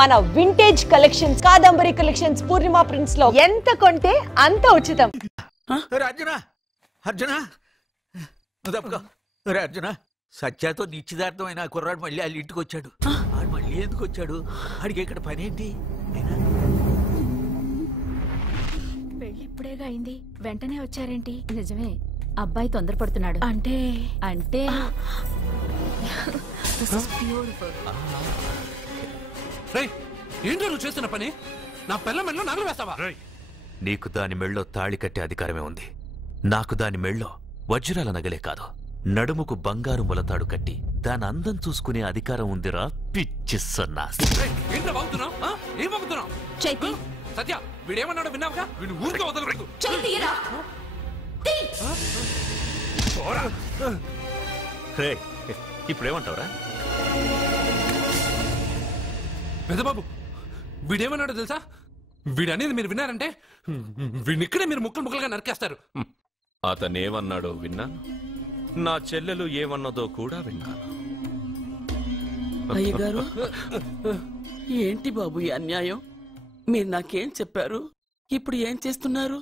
మన vintage collections Kadambari collections పూర్ణిమ prints లో ఎంత కొంటే అంత ఉచితం. అర్జున అర్జున అర్జున సత్యాతో నిశ్చితార్థమైన కుర్రాడు మళ్ళీ వాళ్ళ ఇంటికి వచ్చాడు. ఆడు మళ్ళీ ఎందుకు వచ్చాడు? ఆడికి ఇక్కడ పని ఏంటి? పెళ్లి ఇప్పుడేగా అయింది, వెంటనే వచ్చారేంటి? నిజమే, అబ్బాయి తొందరపడుతున్నాడు. అంటే అంటే ఏంటో నువ్వు చేస్తున్న పని? నా పిల్ల మెళ్ళో నగలు వేస్తావా? నీకు దాని మెళ్ళో తాళి కట్టే అధికారమే ఉంది. నాకు దాని మెళ్ళో వజ్రాల నగలే కాదు, నడుముకు బంగారు మొలతాడు కట్టి దాని అందం చూసుకునే అధికారం ఉందిరా పిచ్చి సన్నాసి. సత్య, వీడేమన్నాడో విన్నావుగా? వీడు ఊరికే వదలలేదు. ఇప్పుడేమంటావురా? పెద్దబాబు, వీడేమన్నాడో తెలుసా? వీడనేది మీరు విన్నారంటే వీడినిక్కడే మీరు ముక్కలు ముక్కలుగా నరికేస్తారు. అతనేమన్నాడో విన్నా, నా చెల్లెలు ఏమన్నదో కూడా విన్నాను. అయ్యగారు, ఏంటి బాబు ఈ అన్యాయం? మీరు నాకేం చెప్పారు? ఇప్పుడు ఏం చేస్తున్నారు?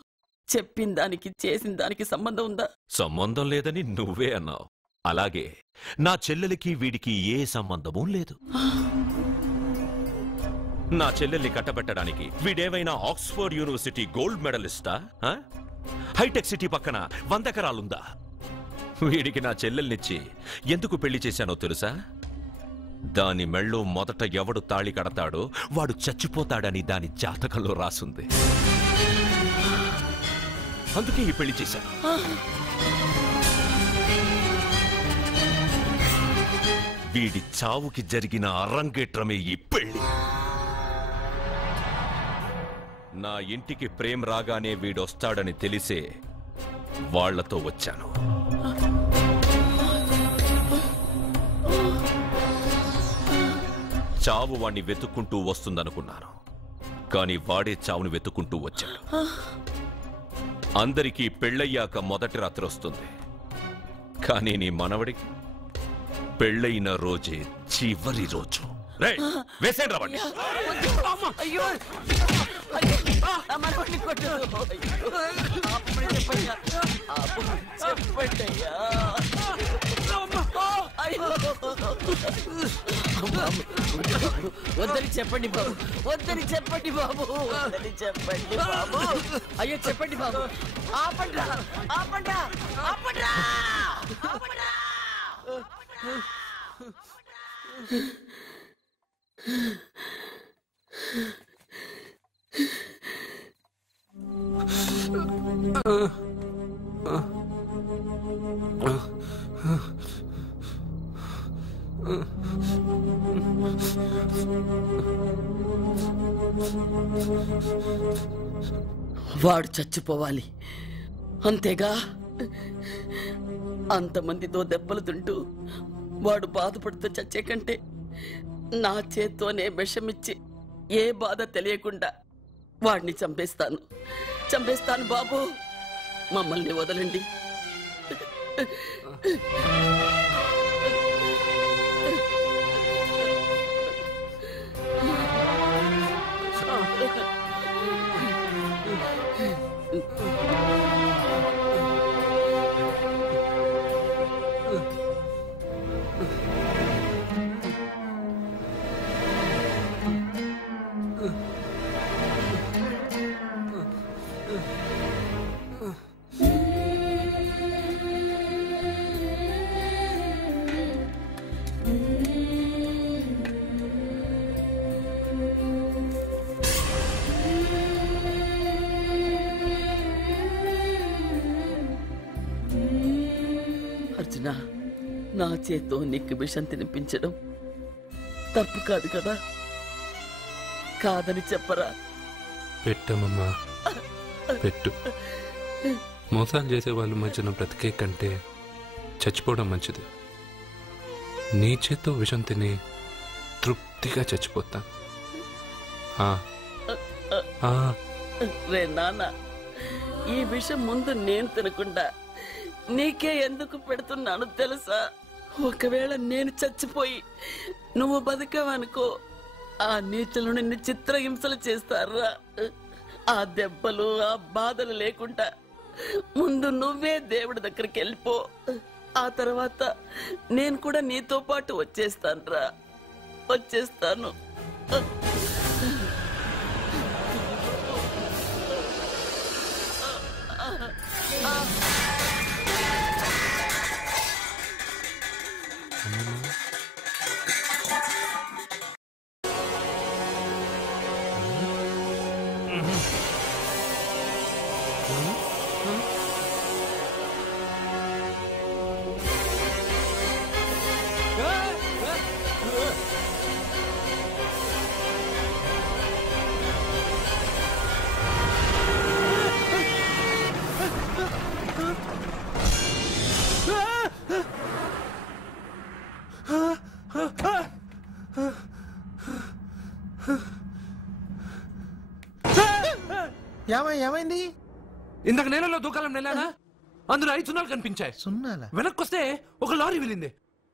చెప్పిన దానికి చేసిన దానికి సంబంధం ఉందా? సంబంధం లేదని నువ్వే అన్నావు. అలాగే నా చెల్లెలికి వీడికి ఏ సంబంధమూ లేదు. నా చెల్లెల్ని కట్టబెట్టడానికి వీడేమైనా ఆక్స్ఫర్డ్ యూనివర్సిటీ గోల్డ్ మెడలిస్టా? హైటెక్ సిటీ పక్కన 100 ఎకరాలుందా? వీడికి నా చెల్లెల్నిచ్చి ఎందుకు పెళ్లి చేశానో తెలుసా? దాని మెళ్ళో మొదట ఎవడు తాళి కడతాడో వాడు చచ్చిపోతాడని దాని జాతకంలో రాసుంది. అందుకే ఈ పెళ్లి చేశాను. వీడి చావుకి జరిగిన అరంగేట్రమే ఈ పెళ్లి. నా ఇంటికి ప్రేమ్ రాగానే వీడొస్తాడని తెలిసే వాళ్లతో వచ్చాను. చావు వాణ్ణి వెతుక్కుంటూ వస్తుందనుకున్నాను, కానీ వాడే చావును వెతుక్కుంటూ వచ్చాడు. అందరికీ పెళ్ళయ్యాక మొదటి రాత్రి వస్తుంది, కానీ నీ మనవడికి పెళ్ళైన రోజే చివరి రోజు. వేసేయండి రావండి. వద్దని చెప్పండి బాబు, వద్దని చెప్పండి బాబు, వద్దని చెప్పండి బాబు. అయ్యో చెప్పండి బాబు, ఆపండ్రా ఆపండ్రా ఆపండ్రా ఆపండ్రా. వాడు చచ్చిపోవాలి అంతేగా? అంతమందితో దెబ్బలు తింటూ వాడు బాధపడుతూ చచ్చే కంటే నా చేత్తోనే విషమిచ్చి ఏ బాధ తెలియకుండా వాడిని చంపేస్తాను, చంపేస్తాను బాబు. మమ్మల్ని వదలండి. అర్జున, నా చేత్తో నీకు విషం తినిపించడం తప్పు కాదు కదా? కాదని చెప్పరా? పెట్టమమ్మా, పెట్టు. మోసాలు చేసే వాళ్ళ మధ్యన బ్రతికే కంటే చచ్చిపోవడం మంచిది. నీ చేత్తో విషం తిని తృప్తిగా చచ్చిపోతా. రే నాన్న, ఈ విషయం ముందు నేను తినకుండా నీకే ఎందుకు పెడుతున్నాను తెలుసా? ఒకవేళ నేను చచ్చిపోయి నువ్వు బతికావనుకో, ఆ నీచులు నిన్ను చిత్రహింసలు చేస్తారా? ఆ దెబ్బలు ఆ బాధలు లేకుండా ముందు నువ్వే దేవుడి దగ్గరికి వెళ్ళిపో. ఆ తర్వాత నేను కూడా నీతో పాటు వచ్చేస్తానురా, వచ్చేస్తాను. ఏమైంది? ఇందాక నేలలో దూకాలం నెలానా, అందులో 5 సున్నాలు కనిపించాయి. సున్నాలా? వెనక్కొస్తే ఒక లారీ వెళ్ళింది.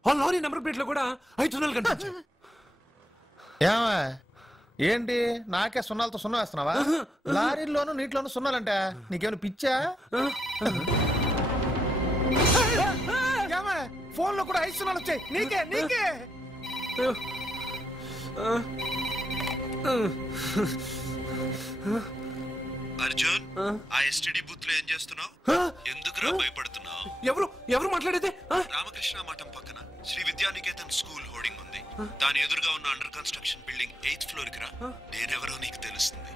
ఆ లారీ నెంబర్ ప్లేట్ లో కూడా 5 సున్నాలు కనిపించాయి. ఏమా ఏంటి నాకే సున్నాలతో సున్నా వేస్తున్నావా? లారీల్లోనూ నీటిలోనూ సున్నాలంట. నీకేమైనా పిచ్చా? ఫోన్ లో కూడా 5 సున్నాలు వచ్చాయి. నీకే నీకే అర్జున్, ఆ ఎస్టీడీ బూత్ లో ఏం చేస్తున్నావు? ఎందుకురా భయపడుతున్నావు? ఎవరు మాట్లాడేది? రామకృష్ణ మఠం పక్కన శ్రీ విద్యానికేతన్ స్కూల్ హోర్డింగ్ ఉంది. దాని ఎదురుగా ఉన్న under construction building 8th floor కి రా. నేనెవరో నీకు తెలుస్తుంది.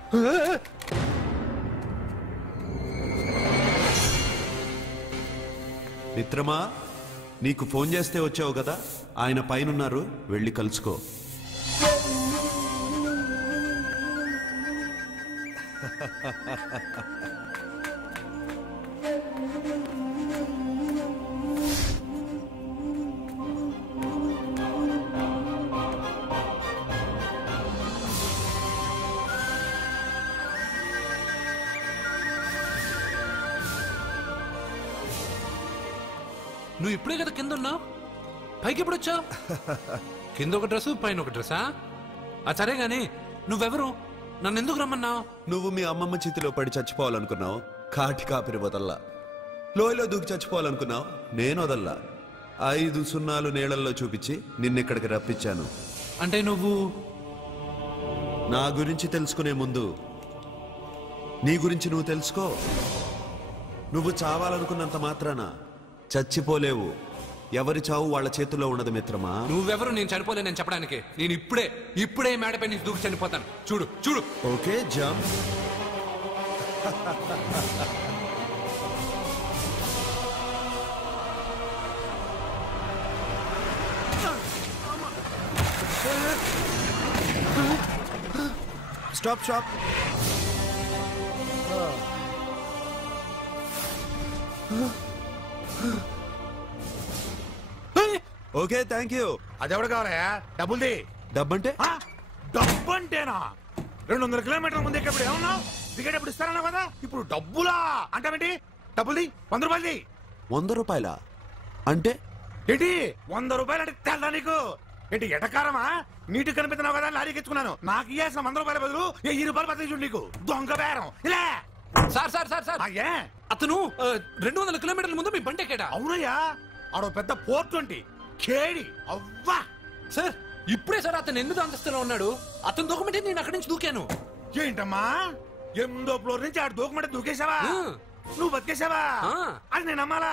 మిత్రమా, నీకు ఫోన్ చేస్తే వచ్చావు కదా, ఆయన పైనున్నారు, వెళ్ళి కలుసుకో. నువ్వు ఇప్పుడే కదా కింద ఉన్నావు, పైకి ఎప్పుడు వచ్చావు? కింద ఒక డ్రెస్, పైన ఒక డ్రెస్సా? సరే గాని నువ్వెవరు? నన్ను ఎందుకు రమ్మన్నావు? నువ్వు మీ అమ్మమ్మ చేతిలో పడి చచ్చిపోవాలనుకున్నావు, కాటి కాపిరి వదల్లా. లోయలో దూకి చచ్చిపోవాలనుకున్నావు, నేను వదల్లా. 5 సున్నాలు నీళ్ళల్లో చూపించి నిన్నెక్కడికి రప్పించాను. అంటే నువ్వు నా గురించి తెలుసుకునే ముందు నీ గురించి నువ్వు తెలుసుకో. నువ్వు చావాలనుకున్నంత మాత్రాన చచ్చిపోలేవు. ఎవరి చావు వాళ్ళ చేతుల్లో ఉండదు మిత్రమా. నువ్వెవరు నేను చనిపోలేనని చెప్పడానికి? నేను ఇప్పుడే మేడపై నుంచి దూకి చనిపోతాను. చూడు. Okay, jump. Stop. Okay, thank you. అది ఎవడు కావాలయా? డబ్బుల్ది. డబ్బంటే? డబ్బు అంటేనా? 200 కిలోమీటర్ల ముందు ఎక్కడ ఏమన్నావు? దిగేటప్పుడు ఇస్తారన్నా కదా, ఇప్పుడు డబ్బులా అంటావేంటి? డబ్బుల్ది. 100 రూపాయలది. 100 రూపాయలా? అంటే ఏంటి 100 రూపాయలు అంటే తెల్దా నీకు? ఏంటి ఎటకారమా? నీటి కనిపిస్తున్నావు కదా లారీకి ఎత్తుకున్నాను. నాకు ఇయ్యాల్సిన 100 రూపాయల బదులు 1000 రూపాయలు బదిలీ చూడు నీకు. దొంగ బేరం. ఇలా సార్ అతను 200 కిలోమీటర్ల ముందు మీ బండి ఎక్కాడా? అవునయ్యా, ఆడో పెద్ద పోర్ట్ వంటి కేడి. అవ్వా సార్, ఇప్పుడే సార్ అతను 8వ అంతస్తులో ఉన్నాడు. అతను దూకమంటే నేను అక్కడి నుంచి దూకాను. ఏంటమ్మా 8వ ఫ్లోర్ నుంచి ఆడు దూకమంటే దూకేశావా? నువ్వు బతికేశావా? అది నేను నమ్మాలా?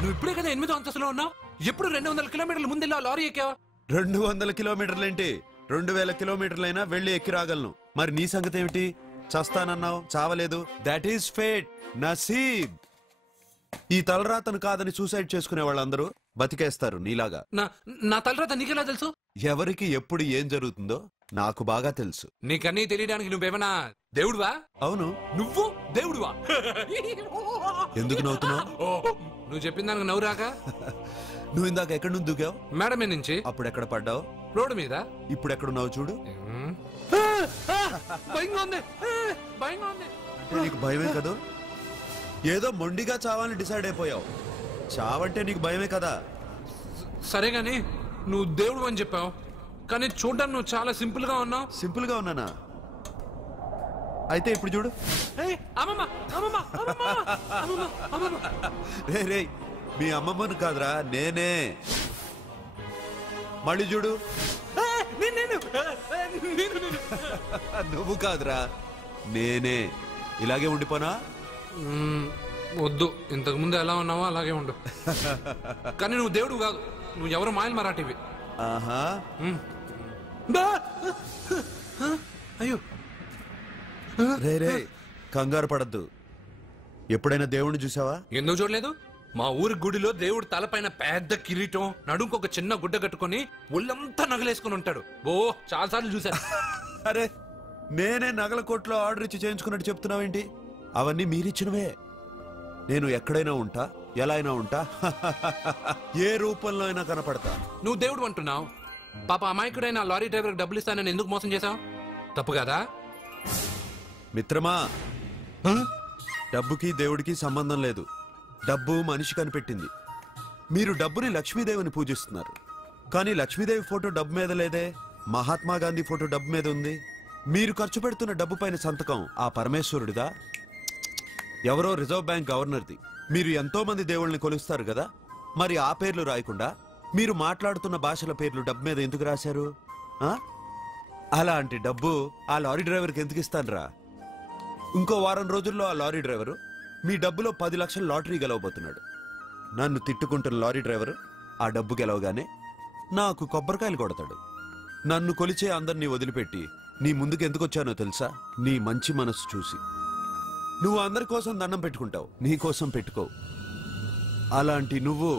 నువ్వు ఇప్పుడే కదా 8వ అంతస్తులో ఉన్నావు. ఎప్పుడు 200 కిలోమీటర్ల ముందు లారీ ఎక్కావా? 200 కిలోమీటర్లేంటి, 2000 కిలోమీటర్లైనా వెళ్ళి ఎక్కి రాగలను. మరి నీ సంగతి ఏమిటి? చస్తానన్నావు, చావలేదు. That is fate, నసీబ్. ఈ తలరాతను కాదని సూసైడ్ చేసుకునే వాళ్ళందరూ బతికేస్తారు నీలాగా. నా తలరాత నీకెలా తెలుసు? ఎవరికి ఎప్పుడు ఏం జరుగుతుందో నాకు బాగా తెలుసు. నీకన్నీ తెలియడానికి నువ్వేమన్నా దేవుడువా? అవును. నువ్వు దేవుడువా? ఎందుకు నవ్వుతున్నావు? నువ్వు చెప్పిన దానికి నవ్వు రాక? నువ్వు ఇందాక ఎక్కడి నుంచి దూకావు? మేడం మీద నుంచి. అప్పుడు ఎక్కడ పడ్డావు? రోడ్డు మీద. ఇప్పుడు ఎక్కడున్నావు చూడు. భయంగా ఉంది. అంటే నీకు భయమే కదా? ఏదో మొండిగా చావాలని డిసైడ్ అయిపోయావు. చావంటే నీకు భయమే కదా? సరే గాని నువ్వు దేవుడు అని చెప్పావు, కానీ చూడడానికి నువ్వు చాలా సింపుల్ గా ఉన్నావు. సింపుల్ గా ఉన్నానా? అయితే ఇప్పుడు చూడు. రే రే, మీ అమ్మమ్మను కాదురా, నేనే. మళ్ళీ చూడు. నువ్వు కాదురా, నేనే. ఇలాగే ఉండిపోనా? వద్దు, ఇంతకు ముందు ఎలా ఉన్నావో అలాగే ఉండు. కానీ నువ్వు దేవుడు కాదు, నువ్వు ఎవరు మాయలు మరాఠీవి. ఆహా. అయ్యో రే రే, కంగారు పడద్దు. ఎప్పుడైనా దేవుణ్ణి చూసావా? ఎందుకు చూడలేదు? మా ఊరి గుడిలో దేవుడు తలపైన పెద్ద కిరీటం, నడుంకు ఒక చిన్న గుడ్డ కట్టుకుని ఒళ్ళంతా నగలేసుకుని ఉంటాడు. ఓ చాలాసార్లు చూశాను. అరే, నేనే నగల కోట్లో ఆర్డర్ ఇచ్చి చేయించుకున్నట్టు చెప్తున్నావేంటి? అవన్నీ మీరిచ్చినవే. నేను ఎక్కడైనా ఉంటా, ఎలా అయినా ఉంటా, ఏ రూపంలో అయినా కనపడతా. నువ్వు దేవుడు అంటున్నావు, పాప అమాయకుడైన లారీ డ్రైవర్కి డబ్బులు ఇస్తానని ఎందుకు మోసం చేశావు? తప్పు కదా మిత్రమా? డబ్బుకి దేవుడికి సంబంధం లేదు. డబ్బు మనిషి కనిపెట్టింది. మీరు డబ్బుని లక్ష్మీదేవిని పూజిస్తున్నారు, కానీ లక్ష్మీదేవి ఫోటో డబ్బు మీద లేదే. మహాత్మా గాంధీ ఫోటో డబ్బు మీద ఉంది. మీరు ఖర్చు పెడుతున్న డబ్బు పైన సంతకం ఆ పరమేశ్వరుడిదా, ఎవరో రిజర్వ్ బ్యాంక్ గవర్నర్ది? మీరు ఎంతో మంది దేవుళ్ళని కొలుస్తారు కదా, మరి ఆ పేర్లు రాయకుండా మీరు మాట్లాడుతున్న భాషల పేర్లు డబ్బు మీద ఎందుకు రాశారు? అలాంటి డబ్బు ఆ లారీ డ్రైవర్కి ఎందుకు ఇస్తానురా? ఇంకో వారం రోజుల్లో ఆ లారీ డ్రైవరు మీ డబ్బులో 10 లక్షల లాటరీ గెలవబోతున్నాడు. నన్ను తిట్టుకుంటున్న లారీ డ్రైవరు ఆ డబ్బు గెలవగానే నాకు కొబ్బరికాయలు కొడతాడు. నన్ను కొలిచే అందరినీ వదిలిపెట్టి నీ ముందుకు ఎందుకు వచ్చానో తెలుసా? నీ మంచి మనసు చూసి. నువ్వు అందరి కోసం దండం పెట్టుకుంటావు, నీ కోసం పెట్టుకోవు. అలాంటి నువ్వు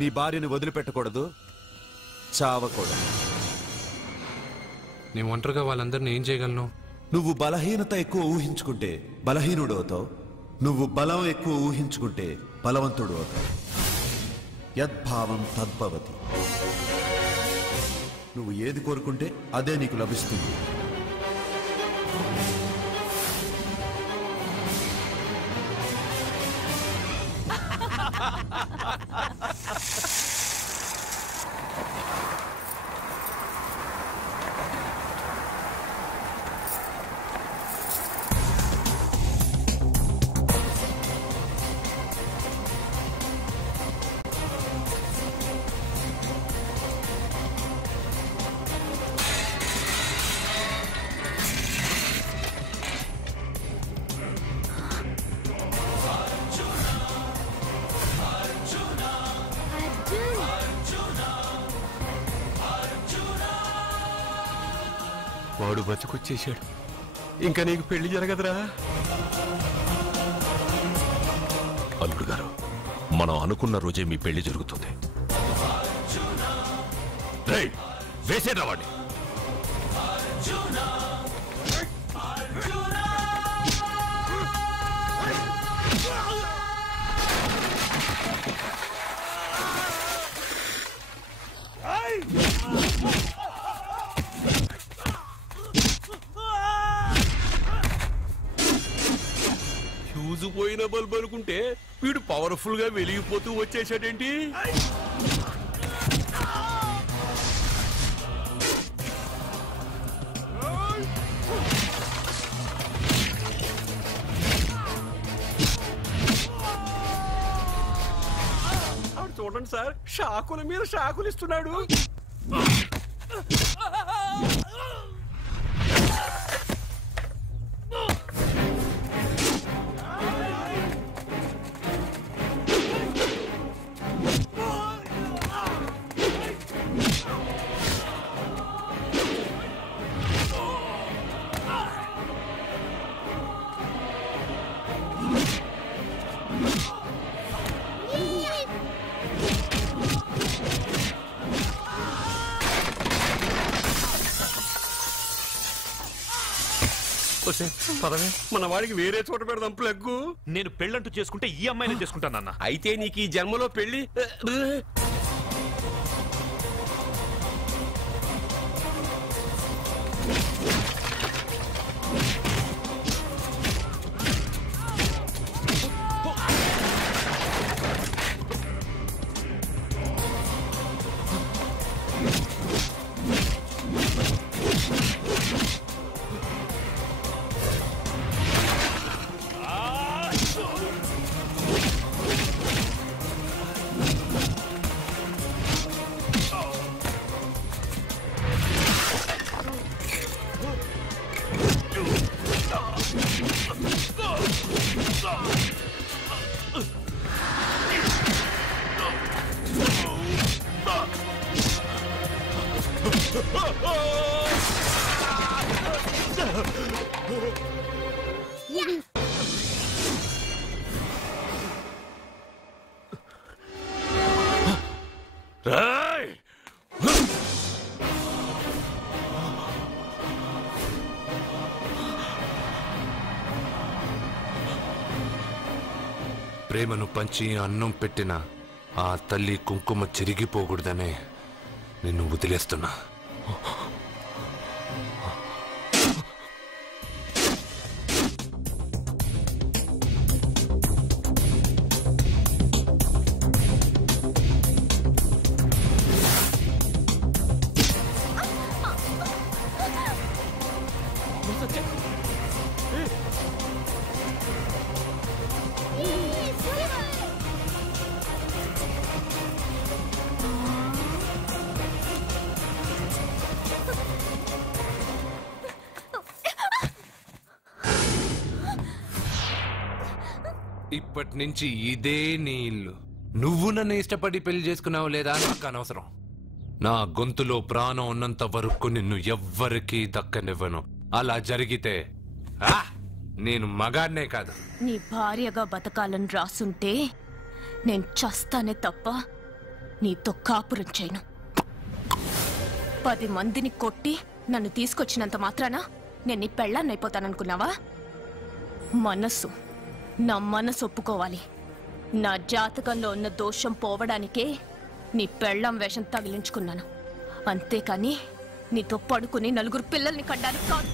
నీ భార్యని వదిలిపెట్టకూడదు, చావకూడదు. నేను ఒంటరిగా వాళ్ళందరినీ ఏం చేయగలను? నువ్వు బలహీనత ఎక్కువ ఊహించుకుంటే బలహీనుడు అవుతావు. నువ్వు బలం ఎక్కువ ఊహించుకుంటే బలవంతుడు అవుతావు. యద్భావం తద్భవతి. నువ్వు ఏది కోరుకుంటే అదే నీకు లభిస్తుంది. వాడు బతుకొచ్చేశాడు, ఇంకా నీకు పెళ్లి జరగదురా. అల్లుడు గారు, మనం అనుకున్న రోజే మీ పెళ్లి జరుగుతుంది. వేసేద్రా వాడిని. ఫ్యూజు పోయిన బల్బు అనుకుంటే వీడు పవర్ఫుల్ గా వెలిగిపోతూ వచ్చేసాడేంటి? చూడండి సార్, షాకుల మీద షాకులు ఇస్తున్నాడు. పదవే, మన వాడికి వేరే చోట పెడదాం ప్లగ్గు. నేను పెళ్ళంటూ చేసుకుంటే ఈ అమ్మాయిని చేసుకుంటానన్న. అయితే నీకు ఈ జన్మలో పెళ్లి. రాయ్ ప్రేమను పంచి అన్నం పెట్టిన ఆ తల్లి కుంకుమ చెరిగిపోకూడదనే నిన్ను వదిలేస్తున్నా. ఇప్పటి నుంచి ఇదే నీ ఇల్లు. నువ్వు నన్ను ఇష్టపడి పెళ్లి చేసుకున్నావు లేదా నాకు అనవసరం. నా గొంతులో ప్రాణం ఉన్నంత వరకు నిన్ను ఎవ్వరికీ దక్కనివ్వను. అలా జరిగితే నేను మగాన్నే కాదు. నీ భార్యగా బతకాలని రాసుంటే నేను చస్తానే తప్ప నీతో కాపురం చేయను. 10 మందిని కొట్టి నన్ను తీసుకొచ్చినంత మాత్రాన నేను నీ పెళ్ళాన్నైపోతాననుకున్నావా? నా మనసు ఒప్పుకోవాలి. నా జాతకంలో ఉన్న దోషం పోవడానికే నీ పెళ్ళాం వేషం తగిలించుకున్నాను. అంతేకాని నీతో పడుకుని 4 పిల్లల్ని కడ్డానికి కాదు.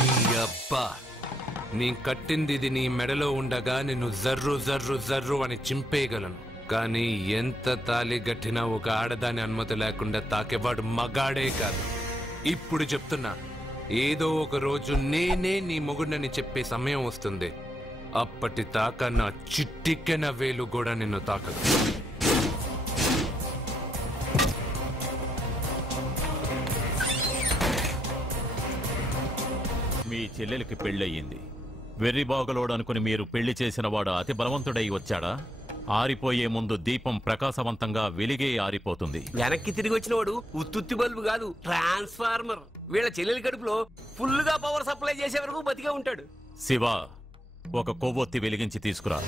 నీ అబ్బా, నీ కట్టింది ఇది నీ మెడలో ఉండగా నిన్ను జర్రు జర్రు జర్రు అని చింపేయగలను. కానీ ఎంత తాలి గట్టినా ఒక ఆడదాని అనుమతి లేకుండా తాకేవాడు మగాడే కాదు. ఇప్పుడు చెప్తున్నా, ఏదో ఒక రోజు నేనే నీ మొగుడని చెప్పే సమయం వస్తుంది. అప్పటి తాక నా చిట్టికెన వేలు కూడా నిన్ను తాకదు. మీ చెల్లెలికి పెళ్ళయింది. వెర్రిబాగులోడు అనుకుని మీరు పెళ్లి చేసిన వాడు అతి బలవంతుడై వచ్చాడా? ఆరిపోయే ముందు దీపం ప్రకాశవంతంగా వెలిగే ఆరిపోతుంది. వెనక్కి తిరిగి వచ్చిన వాడు ఉత్తుత్తి బల్బు కాదు, ట్రాన్స్ఫార్మర్. వీళ్ళ చెల్లెలి కడుపులో ఫుల్ గా పవర్ సప్లై చేసే వరకు బతికే ఉంటాడు. శివ, ఒక కొవ్వొత్తి వెలిగించి తీసుకురా.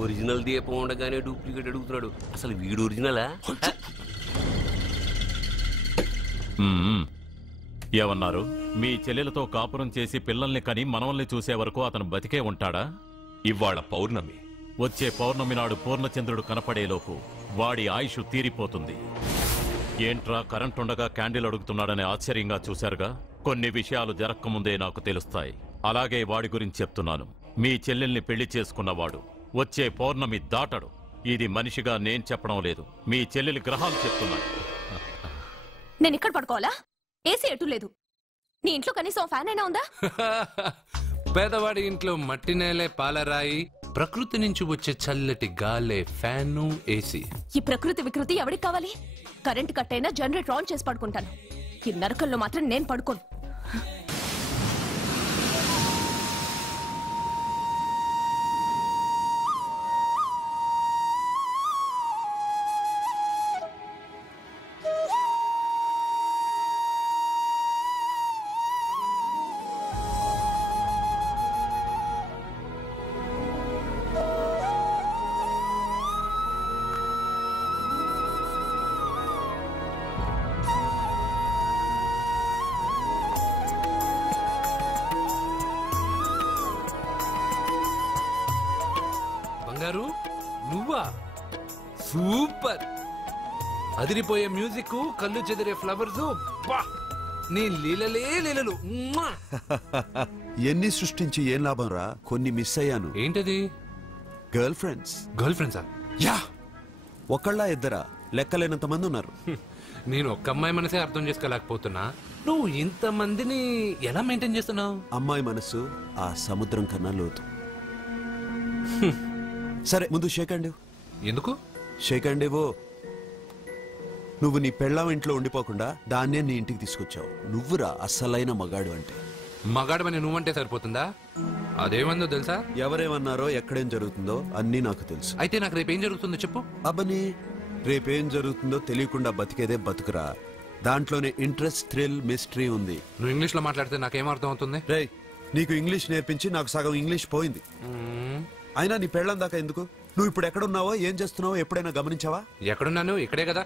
ఒరిజినల్ దీపం ఉండగానే డూప్లికేట్ అడుగుతున్నాడు. అసలు వీడు ఒరిజినలా? ఏమన్నారు? మీ చెల్లెలతో కాపురం చేసి పిల్లల్ని కని మనవల్ని చూసే వరకు అతను బతికే ఉంటాడా? ఇవాళ పౌర్ణమి. వచ్చే పౌర్ణమి నాడు పూర్ణచంద్రుడు కనపడేలోపు వాడి ఆయుష్ తీరిపోతుంది. ఏంట్రా కరెంట్ ఉండగా క్యాండిల్ అడుగుతున్నాడని ఆశ్చర్యంగా చూశారుగా? కొన్ని విషయాలు జరక్కముందే నాకు తెలుస్తాయి. అలాగే వాడి గురించి చెప్తున్నాను. మీ చెల్లెల్ని పెళ్లి చేసుకున్నవాడు వచ్చే పౌర్ణమి దాటడు. ఇది మనిషిగా నేను చెప్పడం లేదు, మీ చెల్లెలి గ్రహాలు చెప్తున్నాయి. నేను ఇక్కడ పడుకోవాలా? ఏసీ ఎటు లేదు. నీ ఇంట్లో కనీసం ఫ్యాన్ అయినా ఉందా? పేదవాడి ఇంట్లో మట్టి నేలే పాలరాయి, ప్రకృతి నుంచి వచ్చే చల్లటి గాలే ఫ్యాను, ఏసీ. ఈ ప్రకృతి వికృతి ఎవరికి కావాలి? కరెంట్ కట్ అయినా జనరేటర్ ఆన్ చేసి పడుకుంటాను. ఈ నరకల్లో మాత్రం నేను పడుకోను. బంగారు, నువ్వా? సూపర్! అదిరిపోయే మ్యూజిక్, కళ్ళు చెదిరే ఫ్లవర్స్, నీ లీలలే లీలలు. ఎన్ని సృష్టించి ఏం లాభం రా? కొన్ని మిస్ అయ్యాను. ఏంటది? Girl friends. గర్ల్ ఫ్రెండ్సా? యా, ఒకళ్ళ ఇద్దరా? లెక్కలేనంత మంది ఉన్నారు. నేను ఒక్క అమ్మాయి మనసే అర్థం చేసుకోలేకపోతున్నా. నువ్వు ఇంతమందిని ఎలా మెయింటైన్ చేస్తున్నావు? అమ్మాయి మనసు ఆ సముద్రం కన్నా లోతు. సరే, ముందు షేక్ హ్యాండ్. ఎందుకు షేక్ హ్యాండ్ ఇవ్వు. నువ్వు నీ పెళ్ళాం ఇంట్లో ఉండిపోకుండా దాన్నే నీ ఇంటికి తీసుకొచ్చావు. నువ్వురా అస్సలైన మగాడు అంటే. మగాడమని నువ్వంటే సరిపోతుందా? అదేమందో తెలుసా? ఎవరేమన్నారో ఎక్కడేం జరుగుతుందో అన్నీ నాకు తెలుసు. అయితే నాకు రేపేం జరుగుతుందో చెప్పు. అబ్బని, రేపేం జరుగుతుందో తెలియకుండా బతికేదే బతుకురా. దాంట్లోనే ఇంట్రెస్ట్, థ్రిల్, మిస్టరీ ఉంది. నువ్వు ఇంగ్లీష్ లో మాట్లాడితే నాకేం అర్థం అవుతుంది? రే, నీకు ఇంగ్లీష్ నేర్పించి నాకు సగం ఇంగ్లీష్ పోయింది. అయినా నీ పెళ్ళం దాకా ఎందుకు? నువ్వు ఇప్పుడు ఎక్కడున్నావో, ఏం చేస్తున్నావో ఎప్పుడైనా గమనించావా? ఎక్కడున్నాను? ఇక్కడే కదా.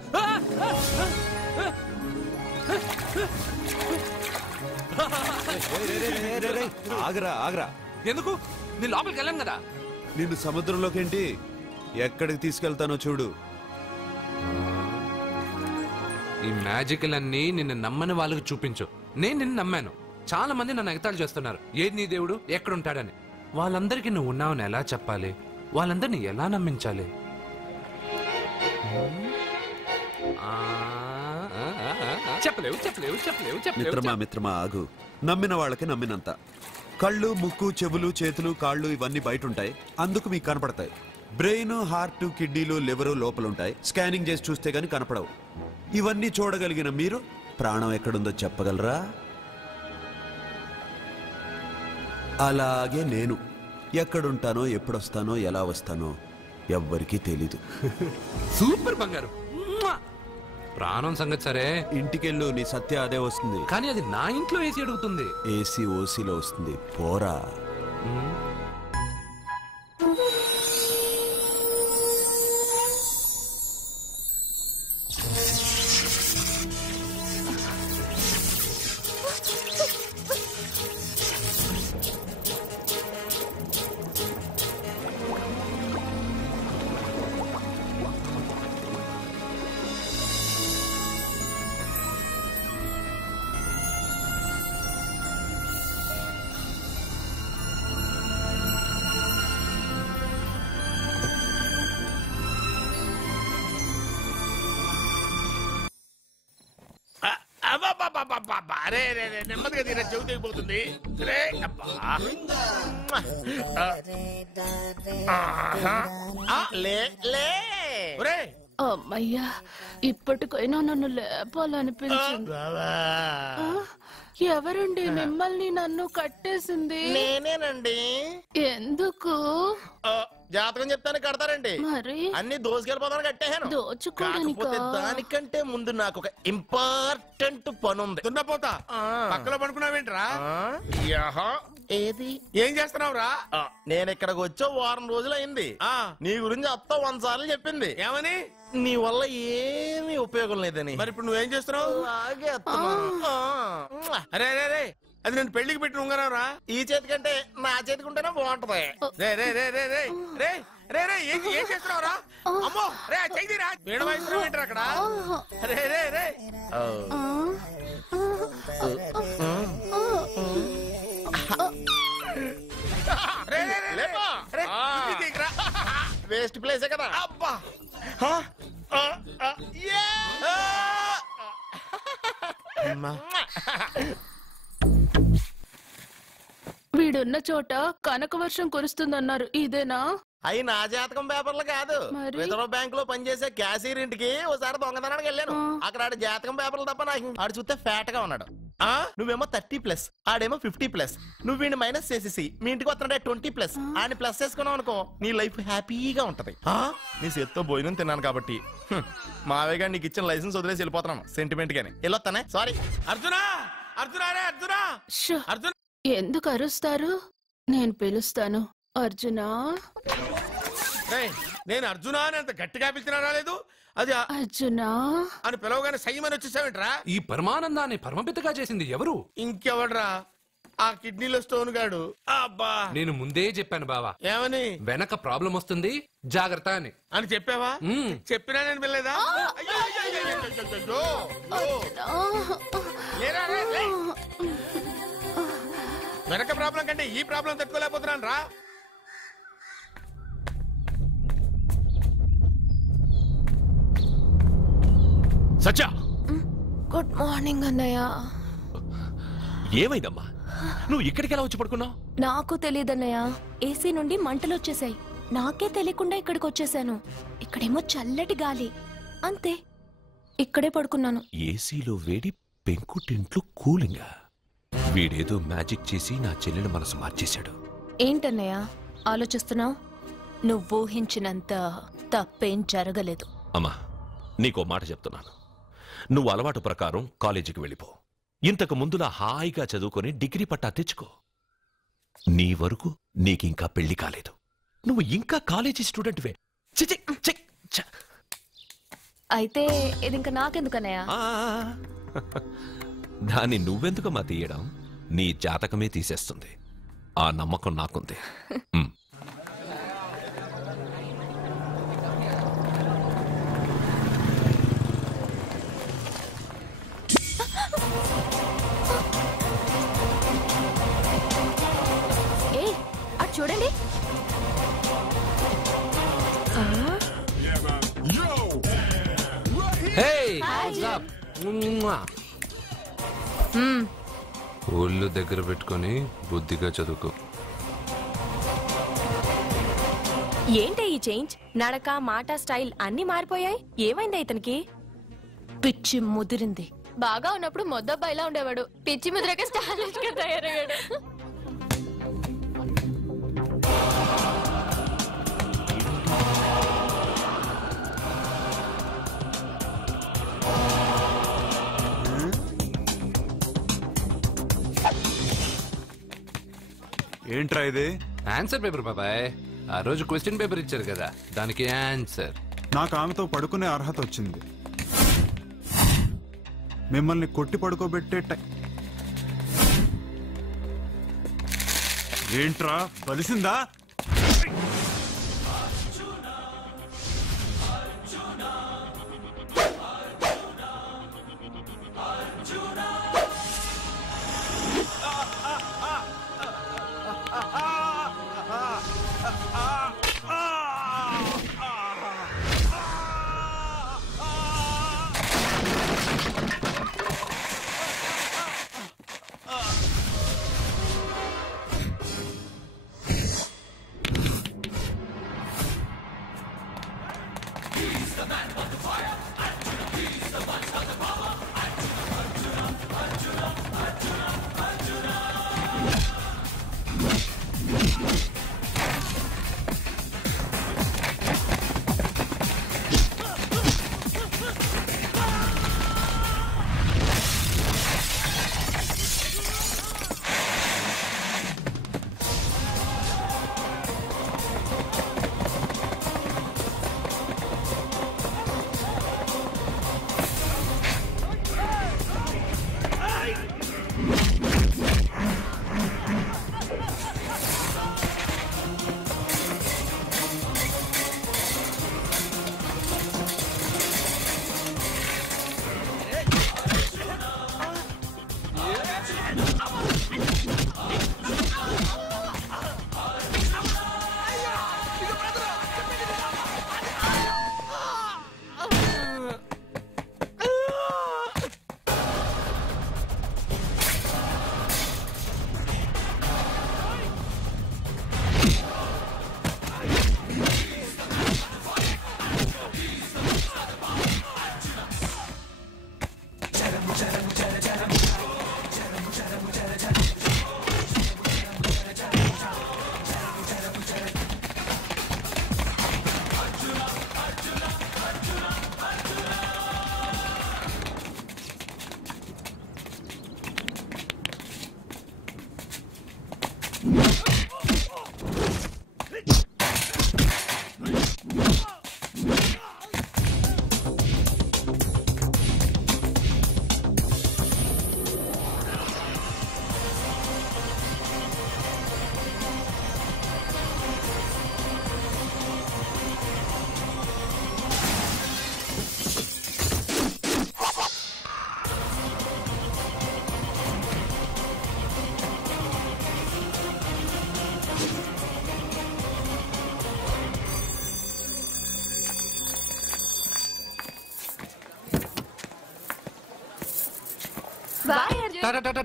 ఆగరా ఆగరా. ఎందుకు? నీ లోపలికి వెళ్ళాను కదా. నిన్ను సముద్రంలోకేంటి, ఎక్కడికి తీసుకెళ్తానో చూడు. ఈ మ్యాజికల్ అన్ని నిన్ను నమ్మని వాళ్ళకి చూపించు. నేను నిన్ను నమ్మాను. చాలా మంది నన్ను ఎగతాళి చేస్తున్నారు. ఏది నీ దేవుడు, ఎక్కడుంటాడని. వాళ్ళందరికీ నువ్వు ఉన్నావని ఎలా చెప్పాలి? వాళ్ళందరినీ ఎలా నమ్మించాలి? చెప్పలేవు చెప్పలేవు చెప్పలేవు మిత్రమా మిత్రమా ఆగు. నమ్మిన వాళ్ళకి నమ్మినంత. కళ్ళు, ముక్కు, చెవులు, చేతులు, కాళ్ళు ఇవన్నీ బయట ఉంటాయి, అందుకు మీకు కనపడతాయి. బ్రెయిన్, హార్ట్, కిడ్నీలు, లివరు లోపలుంటాయి. స్కానింగ్ చేసి చూస్తే గానీ కనపడవు. ఇవన్నీ చూడగలిగిన మీరు ప్రాణం ఎక్కడుందో చెప్పగలరా? అలాగే నేను ఎక్కడుంటానో, ఎప్పుడొస్తానో, ఎలా వస్తానో ఎవ్వరికీ తెలీదు. సూపర్ బంగారు. ప్రాణం సంగతి సరే, ఇంటికెళ్ళు, నీ సత్య అదే వస్తుంది. కానీ అది నా ఇంట్లో ఏసీ అడుగుతుంది. ఏసీ ఓసీలో వస్తుంది, పోరా. నెమ్మదిగా తీరా, చెవి తెగిపోతుంది. అమ్మయ్యా, ఇప్పటికైనా నన్ను లేపాలనిపించింది. ఎవరండి మిమ్మల్ని నన్ను కట్టేసింది? నేనేనండి. ఎందుకు? జాతకం చెప్తాను కడతారండి. మరి అన్ని దోసుకెళ్ళిపోతాను కట్టేహాను. కాకపోతే దానికంటే ముందు నాకు ఒక ఇంపార్టెంట్ పని ఉంది. దున్నపోతా పక్కలో పడుకున్నావేంట్రా? ఏది ఏం చేస్తున్నావురా? నేను ఇక్కడికి వచ్చో వారం రోజులు అయింది. నీ గురించి అత్త 100 సార్లు చెప్పింది. ఏమని? నీ వల్ల ఏమీ ఉపయోగం లేదని. మరి ఇప్పుడు నువ్వేం చేస్తున్నావు? అరే అరే రే, అది నేను పెళ్లికి పెట్టిన ఉంగరారా. ఈ చేతి కంటే నా చేతికి ఉంటేనే బాగుంటది. రే రే రే రే రే రే రే రే ఏం చేస్తున్నావురా? అమ్మో రే, చెయ్యిరా. వీడ వయసు ఏంటారు అక్కడ? రే రే రే వేస్ట్ ప్లేసే కదా. అబ్బా వీడున్న చోట కనక వర్షం కురుస్తుందన్నారు, ఇదేనా? అయి నా జాతకం పేపర్లు కాదు. రిజర్వ్ బ్యాంక్ లో పనిచేసే క్యాషియర్ ఇంటికి ఒకసారి దొంగతనానికి వెళ్ళాను. అక్కడ ఆడు జాతకం పేపర్లు తప్ప నాకు ఆడు చూస్తే ఫ్యాట్ గా ఉన్నాడు. నువ్వేమో 30+, ఆడేమో 50+. నువ్వు వీడిని మైనస్ చేసేసి మీ ఇంటికి వస్తున్నాడే 20+, ఆడిని ప్లస్ చేసుకున్నావు అనుకో, నీ లైఫ్ హ్యాపీగా ఉంటది. నీ చేత్తో భోజనం తిన్నాను కాబట్టి మావేగా నీకు ఇచ్చిన లైసెన్స్ వదిలేసి వెళ్ళిపోతున్నాను సెంటిమెంట్ గానే. వెళ్ళొస్తానే. సారీ. అర్జునా అర్జునా రే అర్జునా అర్జున. ఎందుకు అరుస్తారు? నేను పిలుస్తాను. అర్జునా. నేను అర్జునా అని అంత గట్టిగా పిలిచినా రాలేదు. అది అర్జునా అని పిలవగానే సైమని వచ్చేసావేంట్రా? ఈ పరమానందాన్ని పరమపితగా చేసింది ఎవరు? ఇంకెవడ్రా? ఆ కిడ్నీలో స్టోన్ గాడు. అబ్బా, నేను ముందే చెప్పాను బావా. ఏమని? వెనక ప్రాబ్లం వస్తుంది, జాగ్రత్త అని. అని చెప్పావా? చెప్పినా నేను వెళ్ళలేదా? వెనక ప్రాబ్లం కంటే ఈ ప్రాబ్లం తట్టుకోలేకపోతున్నాను రా. సత్య, గుడ్ మార్నింగ్ అన్నయ్య. ఏమైందమ్మా? నువ్వు ఇక్కడికి ఎలా వచ్చి పడుకున్నావు? నాకు తెలియదన్నయ్య, ఏసీ నుండి మంటలు వచ్చేసాయి. నాకే తెలియకుండా ఇక్కడికి వచ్చేసాను. ఇక్కడేమో చల్లటి గాలి, అంతే. ఇక్కడే పడుకున్నాను. ఏసీలో వేడి, పెంకుటింట్లో కూలింగా? వీడేదో మ్యాజిక్ చేసి నా చెల్లెల మనసు మార్చేశాడు. ఏంటన్నయ్య ఆలోచిస్తున్నావు? నువ్వు ఊహించినంత తప్పేం జరగలేదు. అమ్మా, నీకో మాట చెప్తున్నాను. నువ్వు అలవాటు ప్రకారం కాలేజీకి వెళ్ళిపో. ఇంతకు ముందులా హాయిగా చదువుకొని డిగ్రీ పట్టా తెచ్చుకో. నీ వరకు నీకింకా పెళ్లి కాలేదు. నువ్వు ఇంకా కాలేజీ స్టూడెంట్వే. అయితే ఇది ఇంకా నాకెందుకన్నయ్య? దాన్ని నువ్వెందుకమ్మా తీయడం? నీ జాతకమే తీసేస్తుంది. ఆ నమ్మకం నాకుంది. చూడండి. ఒళ్ళు దగ్గర పెట్టుకొని బుద్ధిగా చదువుకో. ఏంటి ఈ చేంజ్? నడక, మాట, స్టైల్ అన్ని మారిపోయాయి. ఏమైంది ఇతనికి? పిచ్చి ముదిరింది. బాగా ఉన్నప్పుడు మొద్దబ్బాయిలా ఉండేవాడు. పిచ్చి ముదిరక స్టైలిష్ గా తయారయ్యాడు. ఏంట్రా ఇది? ఆన్సర్ పేపర్ బాబాయ్. ఆ రోజు క్వశ్చన్ పేపర్ ఇచ్చారు కదా, దానికి ఆన్సర్. నాకు ఆమెతో పడుకునే అర్హత వచ్చింది. మిమ్మల్ని కొట్టి పడుకోబెట్టే ఏంట్రా బలిసిందా?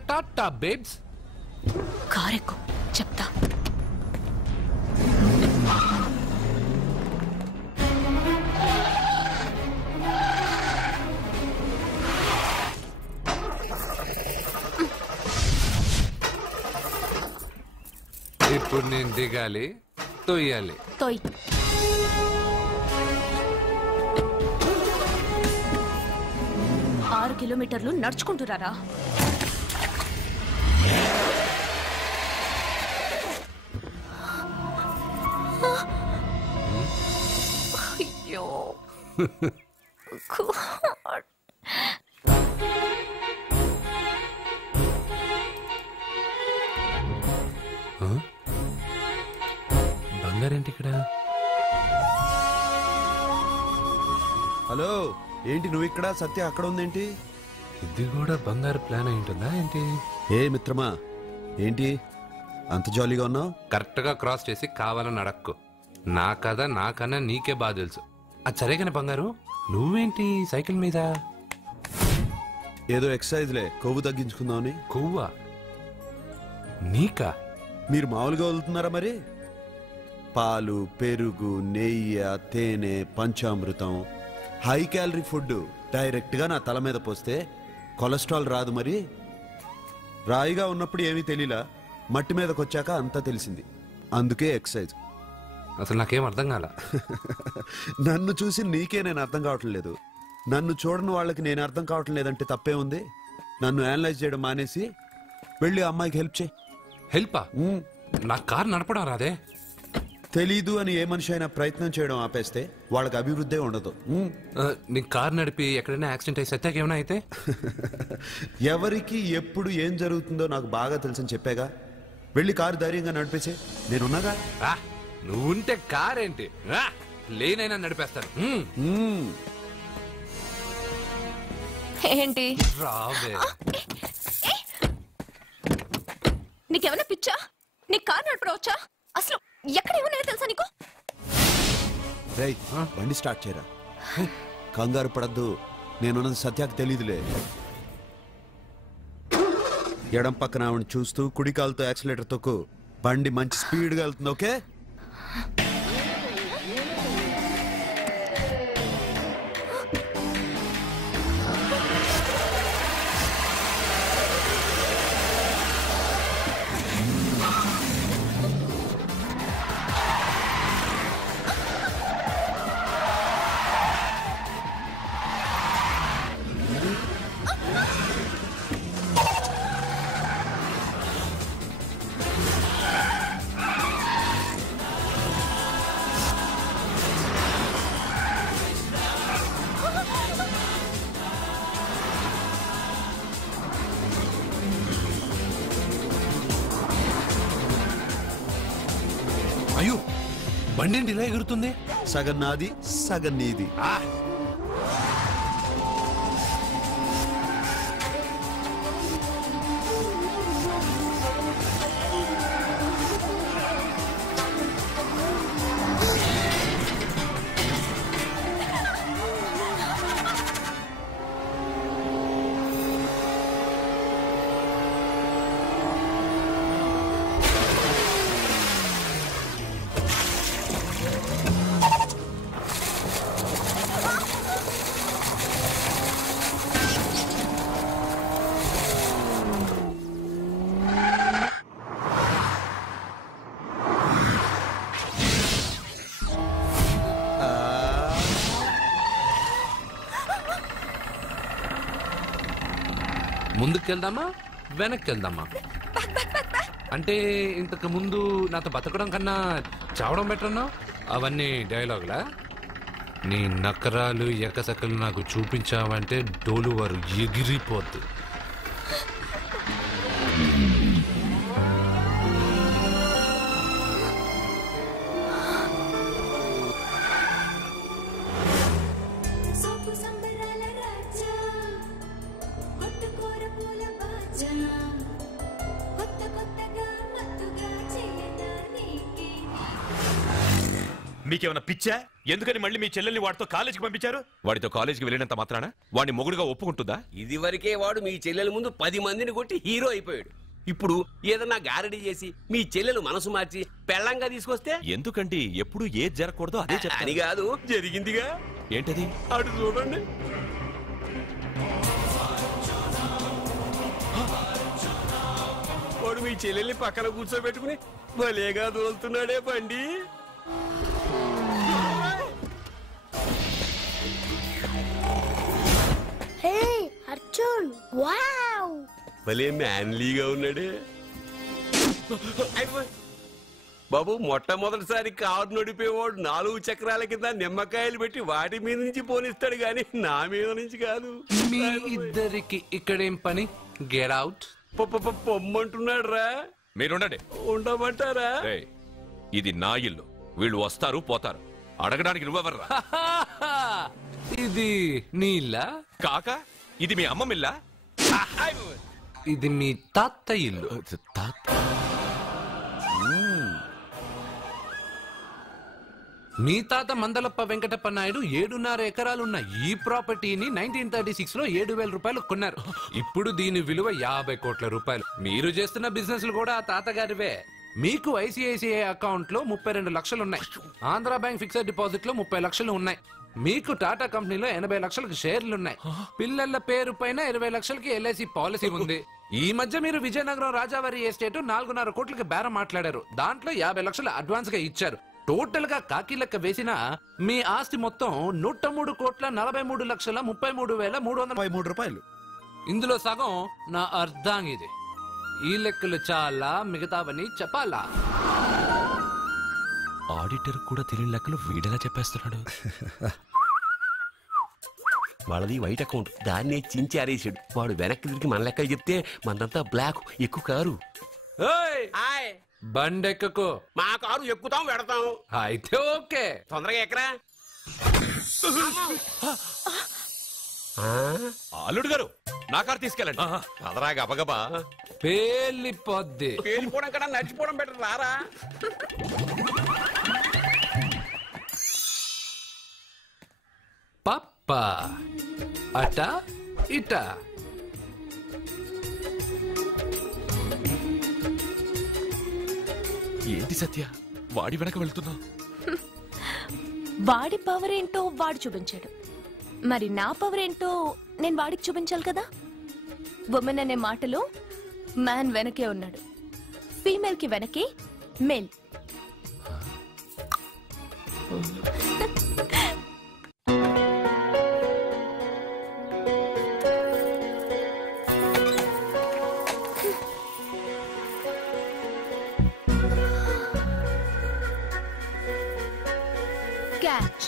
టాటా బేబ్స్. కారెక్కు చెప్తా. ఇప్పుడు నేను దిగాలి, తొయ్యాలి. తోయ్. 6 కిలోమీటర్లు నడుచుకుంటురారా? అయ్యో బంగారేంటి ఇక్కడ? హలో, ఏంటి నువ్వు ఇక్కడ, సత్య అక్కడ ఉందేంటి? ఇది కూడా బంగారు ప్లాన్ అయి ఉంటుందా ఏంటి? ఏ మిత్రమా, ఏంటి అంత జాలీగా ఉన్నావు? కరెక్ట్ గా క్రాస్ చేసి కావాలని అడక్కు. నా కథ నాకన్నా నీకే బాగా తెలుసు. అది సరే కానీ బంగారు, నువ్వేంటి సైకిల్ మీద? ఏదో ఎక్సర్సైజ్లే, కొవ్వు తగ్గించుకుందామని. కొవ్వా? నీకా? మీరు మామూలుగా వదులుతున్నారా మరి? పాలు, పెరుగు, నెయ్యి, తేనె, panchamrutham, high calorie food direct గా నా తల మీద పోస్తే కొలెస్ట్రాల్ రాదు మరి. రాయిగా ఉన్నప్పుడు ఏమీ తెలియలా, మట్టి మీదకి వచ్చాక అంతా తెలిసింది. అందుకే ఎక్సర్సైజ్. అసలు నాకేం అర్థం కాల. నన్ను చూసి నీకే నేను అర్థం కావట్లేదు. నన్ను చూడని వాళ్ళకి నేను అర్థం కావటం లేదంటే తప్పే ఉంది. నన్ను అనలైజ్ చేయడం మానేసి వెళ్ళి ఆ అమ్మాయికి హెల్ప్ చేయి. హెల్పా? నా కారు నడపడం రాదే. తెలీదు అని ఏ మనిషి అయినా ప్రయత్నం చేయడం ఆపేస్తే వాళ్ళకి అభివృద్ధి ఉండదు. నీ కారు నడిపి ఎక్కడైనా యాక్సిడెంట్ అయి సత్యాకి ఏమైనా అయితే? ఎవరికి ఎప్పుడు ఏం జరుగుతుందో నాకు బాగా తెలుసని చెప్పాగా. వెళ్ళి కారు ధైర్యంగా నడిపేసే, నేనున్నాగా. నువ్వుంటే కారేంటి, లేనైనా నడిపేస్తాను. ఏంటి రావే. నీకేమైనా పిచ్చా? నీ కారు నడపడవచ్చా? అసలు ఎక్కడ ఏమన్నా తెలుసా నీకు? రేయ్, బండి స్టార్ట్ చేయరా. కంగారు పడద్దు, నేనున్నది సత్యాకి తెలీదులే. ఎడం పక్కన ఆవిడ చూస్తూ కుడి కాలుతో యాక్సిలేటర్ తొక్కు. బండి మంచి స్పీడ్గా వెళ్తుంది. ఓకే? అయ్యో, బండి ఇలా ఎగురుతుంది. సగం నాది, సగం నీది. ముందుకెళ్దామా వెనక్కి వెళ్దామా? అంటే ఇంతకు ముందు నాతో బతకడం కన్నా చావడం బెటర్ అన్నావు. అవన్నీ డైలాగులా? నీ నకరాలు ఎకసకలు నాకు చూపించావంటే డోలు వారు ఎగిరిపోద్దు. మీకేమైనా పిచ్చా? ఎందుకని మళ్ళీ మీ చెల్లెల్ని వాడితో కాలేజీకి పంపించారు? వాడితో కాలేజీకి వెళ్ళినంత మాత్రాన వాడిని మొగుడుగా ఒప్పుకుంటుందా? ఇది వరకే వాడు మీ చెల్లెల ముందు 10 మందిని కొట్టి హీరో అయిపోయాడు. ఇప్పుడు ఏదన్నా గారడీ చేసి మీ చెల్లెలు మనసు మార్చి పెళ్ళంగా తీసుకొస్తే? ఎందుకండి ఎప్పుడు ఏది జరగకూడదో అదే అని కాదు, జరిగిందిగా. ఏంటది? అటు చూడండి. మావాడు మీ చెల్లెల్ని పక్కన కూర్చోబెట్టుకుని భలేగా దోలుతున్నాడే బండి. అర్జున్ వావ్ భలే మ్యాన్లీగా ఉన్నాడే. బాబు మొట్టమొదటిసారి కారు నడిపేవాడు 4 చక్రాల కింద నిమ్మకాయలు పెట్టి వాటి మీద నుంచి పోనిస్తాడు గాని నా మీద నుంచి కాదు. మీ ఇద్దరికి ఇక్కడేం పని? Get out. పొమ్మంటున్నాడు రా. మీరుండండి. ఉండమంటారా? ఇది నా ఇల్లు, వీళ్ళు వస్తారు పోతారు, అడగడానికి నువ్వెవర్రా? ఇది నీ ఇల్లా? కాక ఇది మీ అమ్మమ్మిల్లా? ఇది మీ తాత ఇల్లు. మీ తాత మందలప్ప వెంకటప్ప నాయుడు 7.5 ఎకరాలున్న ఈ ప్రాపర్టీని 1936 లో 7,000 రూపాయలు కొన్నారు. ఇప్పుడు దీని విలువ 50 కోట్ల రూపాయలు. మీరు చేస్తున్న బిజినెస్లు కూడా ఆ తాతగారివే. మీకు ఐసిఐసిఐ అకౌంట్ లో 32 లక్షలున్నాయి. ఆంధ్ర బ్యాంక్ ఫిక్స్డ్ డిపాజిట్ లో 30 లక్షలు ఉన్నాయి. మీకు టాటా కంపెనీలో 80 లక్షలకు షేర్లున్నాయి. పిల్లల పేరు పైన 20 లక్షలకి ఎల్ఐసి పాలసీ ఉంది. ఈ మధ్య మీరు విజయనగరం రాజావారి ఎస్టేట్ 4.5 కోట్లకి బేరం మాట్లాడారు. దాంట్లో 50 లక్షలు అడ్వాన్స్ గా ఇచ్చారు. టోటల్ గా కాకి లెక్క వేసిన మీ ఆస్తి మొత్తం 103,43,33,313 రూపాయలు. ఇందులో సగం నా అర్ధాంగిది. ఈ లెక్కలు చాలా, మిగతావని చెప్పాలా? ఆడిటర్ కూడా తెలియని లెక్కలు వీడేలా చెప్పేస్తున్నాడు. వాళ్ళది వైట్ అకౌంట్, దాన్నే చించి ఆరేసాడు. వాడు వెనక్కి తిరిగి మన లెక్కలు చెప్తే మనదంతా బ్లాక్. ఎక్కువ కారు. బండెక్కకు. మా కారు ఎక్కుతాం పెడతాం. అయితే ఓకే, తొందరగా ఎక్కరా. అల్లుడు గారు నా కారు తీసుకెళ్ళండి. అదరా గబగబా. పేలిపోద్ది. పేలిపోవడం కన్నా నడిచిపోవడం బెటర్. రారా. పప్పా అట ఇట. ఏంటి సత్య, వాడి వెనక వెళ్తున్నావు? వాడి పవర్ ఏంటో వాడు చూపించాడు, మరి నా పవర్ ఏంటో నేను వాడికి చూపించాలి కదా. ఉమెన్ అనే మాటలో మ్యాన్ వెనకే ఉన్నాడు, ఫీమేల్ కి వెనకే మేల్. Catch.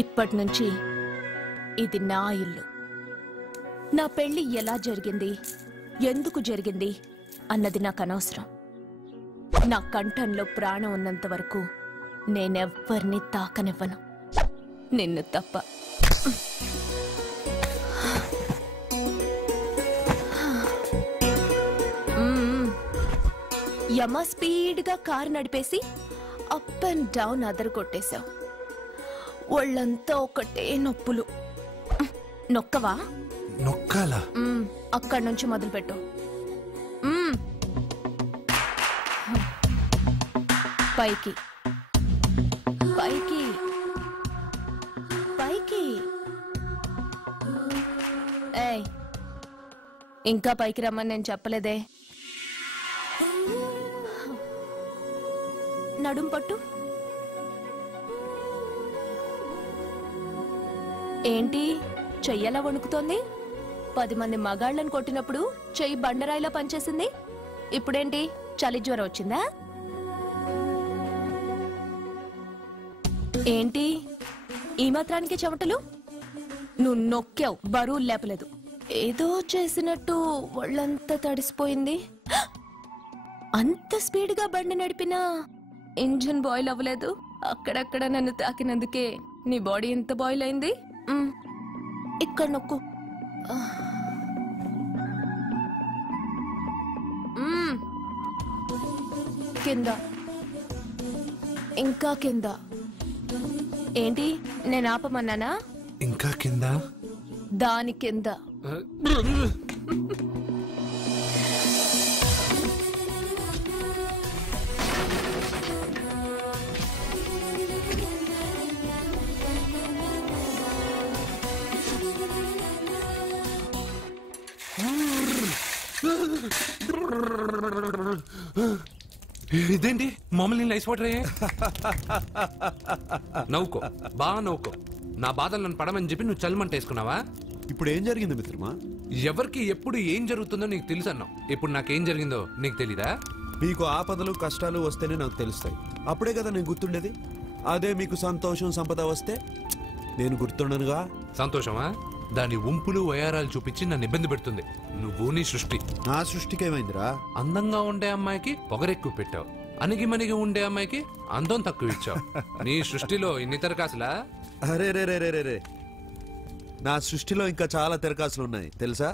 ఇప్పటి నుంచి ఇది నా ఇల్లు. నా పెళ్లి ఎలా జరిగింది, ఎందుకు జరిగింది అన్నది నాకు అనవసరం. నా కంఠంలో ప్రాణం ఉన్నంత వరకు నేనెవ్వరిని తాకనివ్వను, నిన్ను తప్ప. యమ స్పీడ్గా కారు నడిపేసి అప్ అండ్ డౌన్ అదరు కొట్టేశావు. ఒళ్ళంతా ఒకటే నొప్పులు. నొక్కవా? నొక్కాలా? అక్కడి నుంచి మొదలుపెట్టు. పైకి పైకి పైకి. ఏయ్, ఇంకా పైకి రమ్మని నేను చెప్పలేదే. నడుం పట్టు. ఏంటి చెయ్యలా వణుకుతోంది? 10 మంది మగాళ్ళని కొట్టినప్పుడు చెయ్యి బండరాయిలా పనిచేసింది. ఇప్పుడేంటి చలి జ్వరం వచ్చిందా? ఏంటి ఈ మాత్రానికి చెమటలు? నువ్వు నొక్కావు, బరువు లేపలేదు. ఏదో చేసినట్టు ఒళ్ళంతా తడిసిపోయింది. అంత స్పీడ్గా బండి నడిపినా ఇంజిన్ బాయిల్ అవ్వలేదు. అక్కడక్కడ నన్ను తాకినందుకే నీ బాడీ ఎంత బాయిల్ అయింది. ఇక్కడ నొక్కు. కింద, ఇంకా కింద. ఏంటి నేను ఆపమన్నానా? ఇంకా కింద, దాని కింద. ఇదేంటి మమ్మల్ని ఐస్ వాటర్ నవ్వుకో, బాగా నవ్వుకో. నా బాధలు నన్ను పడమని చెప్పి నువ్వు చల్మంట వేసుకున్నావా? ఇప్పుడు ఏం జరిగింది మిత్రమా? ఎవరికి ఎప్పుడు ఏం జరుగుతుందో నీకు తెలుసు అన్నావు. ఇప్పుడు నాకేం జరిగిందో నీకు తెలీదా? మీకు ఆపదలు కష్టాలు వస్తేనే నాకు తెలుస్తాయి. అప్పుడే కదా నేను గుర్తుండేది. అదే మీకు సంతోషం సంపద వస్తే నేను గుర్తుండనుగా. సంతోషమా? దాని ఉంపులు వయారాలు చూపించి నన్ను ఇబ్బంది పెడుతుంది. నువ్వు నీ సృష్టి. నా సృష్టికి ఏమైందిరా? అందంగా ఉండే అమ్మాయికి పొగరెక్కువ పెట్టావు, అణిగి మణిగి ఉండే అమ్మాయికి అందం తక్కువ ఇచ్చావు. నీ సృష్టిలో ఇన్ని తెరకాసులా? అరే రే రే రే రే, నా సృష్టిలో ఇంకా చాలా తెరకాసులు ఉన్నాయి తెలుసా?